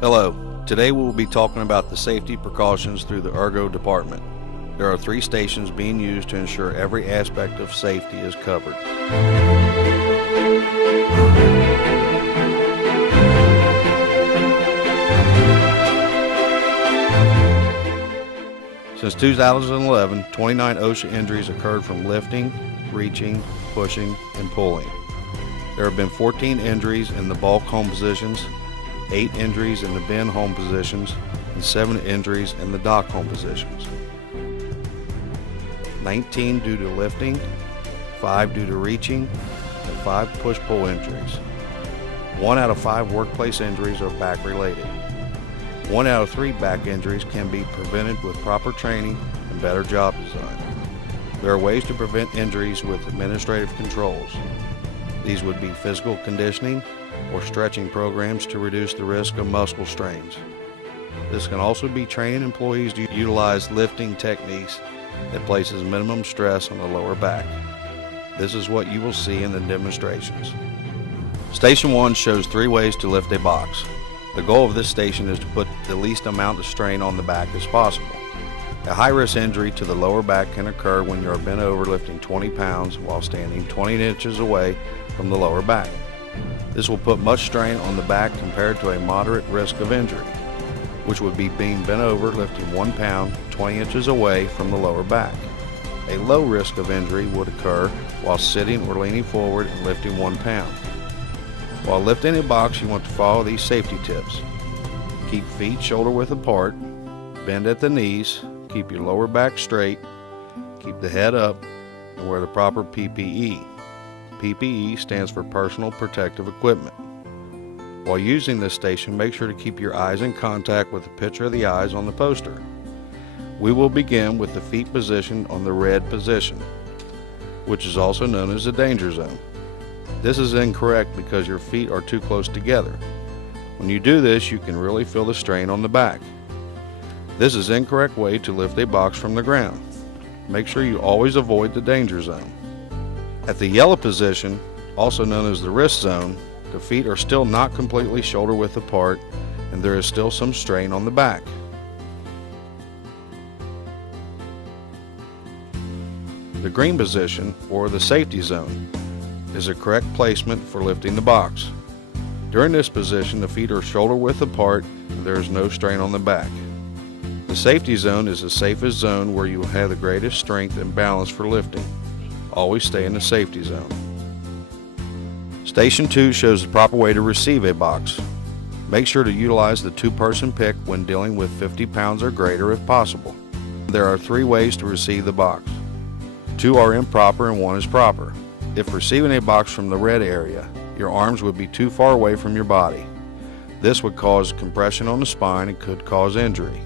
Hello, today we will be talking about the safety precautions through the Ergo department. There are 3 stations being used to ensure every aspect of safety is covered. Since 2011, 29 OSHA injuries occurred from lifting, reaching, pushing, and pulling. There have been 14 injuries in the bulk home positions, 8 injuries in the bin home positions, and 7 injuries in the dock home positions. 19 due to lifting, 5 due to reaching, and 5 push-pull injuries. 1 out of 5 workplace injuries are back-related. 1 out of 3 back injuries can be prevented with proper training and better job design. There are ways to prevent injuries with administrative controls. These would be physical conditioning or stretching programs to reduce the risk of muscle strains. This can also be training employees to utilize lifting techniques that places minimum stress on the lower back. This is what you will see in the demonstrations. Station 1 shows 3 ways to lift a box. The goal of this station is to put the least amount of strain on the back as possible. A high-risk injury to the lower back can occur when you are bent over lifting 20 pounds while standing 20 inches away from the lower back. This will put much strain on the back compared to a moderate risk of injury, which would be being bent over lifting 1 pound 20 inches away from the lower back. A low risk of injury would occur while sitting or leaning forward and lifting 1 pound. While lifting a box, you want to follow these safety tips. Keep feet shoulder width apart, bend at the knees, keep your lower back straight, keep the head up, and wear the proper PPE. PPE stands for Personal Protective Equipment. While using this station, make sure to keep your eyes in contact with the picture of the eyes on the poster. We will begin with the feet positioned on the red position, which is also known as the danger zone. This is incorrect because your feet are too close together. When you do this, you can really feel the strain on the back. This is the incorrect way to lift a box from the ground. Make sure you always avoid the danger zone. At the yellow position, also known as the wrist zone, the feet are still not completely shoulder width apart and there is still some strain on the back. The green position, or the safety zone, is a correct placement for lifting the box. During this position, the feet are shoulder width apart and there is no strain on the back. The safety zone is the safest zone where you will have the greatest strength and balance for lifting. Always stay in the safety zone. Station 2 shows the proper way to receive a box. Make sure to utilize the 2-person pick when dealing with 50 pounds or greater if possible. There are 3 ways to receive the box. 2 are improper and 1 is proper. If receiving a box from the red area, your arms would be too far away from your body. This would cause compression on the spine and could cause injury.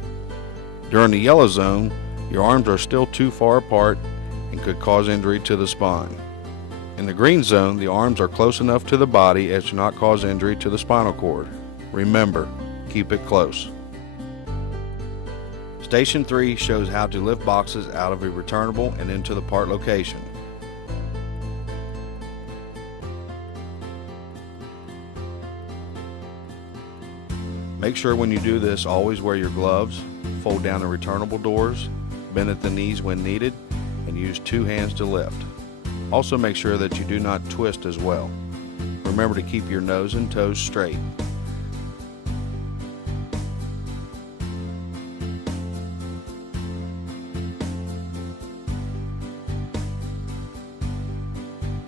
During the yellow zone, your arms are still too far apart and could cause injury to the spine. In the green zone, the arms are close enough to the body as to not cause injury to the spinal cord. Remember, keep it close. Station 3 shows how to lift boxes out of a returnable and into the part location. Make sure when you do this, always wear your gloves, fold down the returnable doors, bend at the knees when needed, and use 2 hands to lift. Also make sure that you do not twist as well. Remember to keep your nose and toes straight.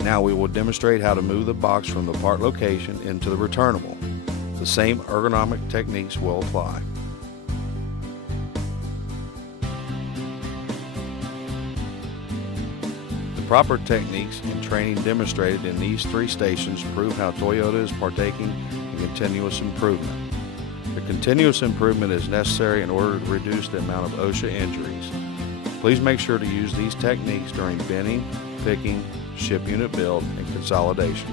Now we will demonstrate how to move the box from the part location into the returnable. The same ergonomic techniques will apply. The proper techniques and training demonstrated in these 3 stations prove how Toyota is partaking in continuous improvement. The continuous improvement is necessary in order to reduce the amount of OSHA injuries. Please make sure to use these techniques during binning, picking, ship unit build, and consolidation.